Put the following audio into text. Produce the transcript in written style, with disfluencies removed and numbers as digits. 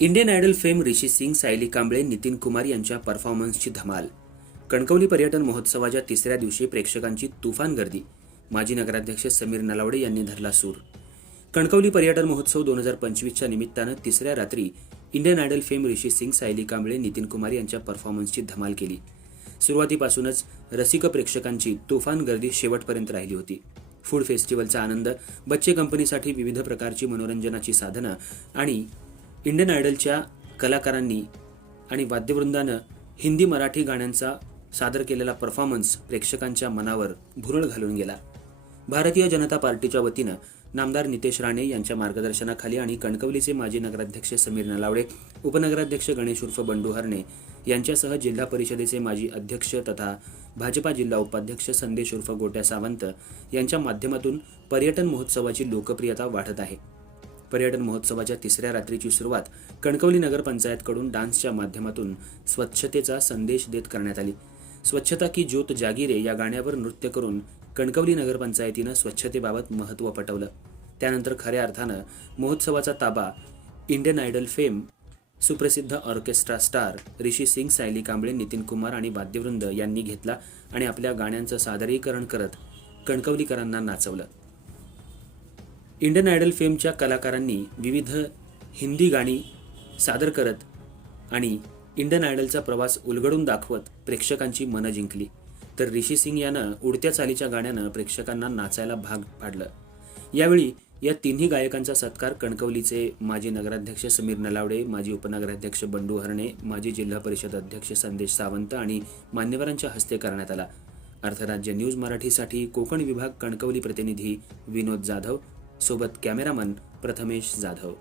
Indian idle fame ऋषी सिंग, सायली कांबळे, नितीन कुमार यांच्या परफॉर्मन्सची धमाल. कणकवली पर्यटन महोत्सवाच्या तिसऱ्या दिवशी प्रेक्षकांची तुफान गर्दी. माजी नगराध्यक्ष समीर नलावडे यांनी धरला सूर. कणकवली पर्यटन महोत्सव 2025च्या निमित्तानं तिसऱ्या रात्री इंडियन आयडल फेम ऋषी सिंग, सायली कांबळे, नितीन कुमार यांच्या परफॉर्मन्सची धमाल केली. सुरुवातीपासूनच रसिक प्रेक्षकांची तुफान गर्दी शेवटपर्यंत राहिली होती. फूड फेस्टिवलचा आनंद, बच्चे कंपनीसाठी विविध प्रकारची मनोरंजनाची साधनं आणि इंडियन आयडलच्या कलाकारांनी आणि वाद्यवृंदानं हिंदी मराठी गाण्यांचा सादर केलेला परफॉर्मन्स प्रेक्षकांच्या मनावर भुरळ घालून गेला. भारतीय जनता पार्टीच्या वतीनं नामदार नितेश राणे यांच्या मार्गदर्शनाखाली आणि कणकवलीचे माजी नगराध्यक्ष समीर नलावडे, उपनगराध्यक्ष गणेश उर्फ बंडू हरणे यांच्यासह जिल्हा परिषदेचे माजी अध्यक्ष तथा भाजपा जिल्हा उपाध्यक्ष संदेश उर्फ गोट्या सावंत यांच्या माध्यमातून पर्यटन महोत्सवाची लोकप्रियता वाढत आहे. पर्यटन महोत्सवाच्या तिसऱ्या रात्रीची सुरुवात कणकवली नगरपंचायतकडून डान्सच्या माध्यमातून स्वच्छतेचा संदेश देत करण्यात आली. स्वच्छता की ज्योत जागी रे या गाण्यावर नृत्य करून कणकवली नगरपंचायतीनं स्वच्छतेबाबत महत्त्व पटवलं. त्यानंतर खऱ्या अर्थानं महोत्सवाचा ताबा इंडियन आयडल फेम सुप्रसिद्ध ऑर्केस्ट्रा स्टार ऋषी सिंग, सायली कांबळे, नितीन कुमार आणि वाद्यवृंद यांनी घेतला आणि आपल्या गाण्यांचं सादरीकरण करत कणकवलीकरांना नाचवलं. इंडियन आयडल फेमच्या कलाकारांनी विविध हिंदी गाणी सादर करत आणि इंडियन आयडलचा प्रवास उलगडून दाखवत प्रेक्षकांची मनं जिंकली. तर ऋषी सिंग यानं उडत्या चालीच्या गाण्यानं प्रेक्षकांना नाचायला भाग पाडलं. यावेळी या तिन्ही गायकांचा सत्कार कणकवलीचे माजी नगराध्यक्ष समीर नलावडे, माजी उपनगराध्यक्ष बंडू हरणे, माजी जिल्हा परिषद अध्यक्ष संदेश सावंत आणि मान्यवरांच्या हस्ते करण्यात आला. अर्थराज्य न्यूज मराठीसाठी कोकण विभाग कणकवली प्रतिनिधी विनोद जाधव सोबत कॅमेरामन प्रथमेश जाधव.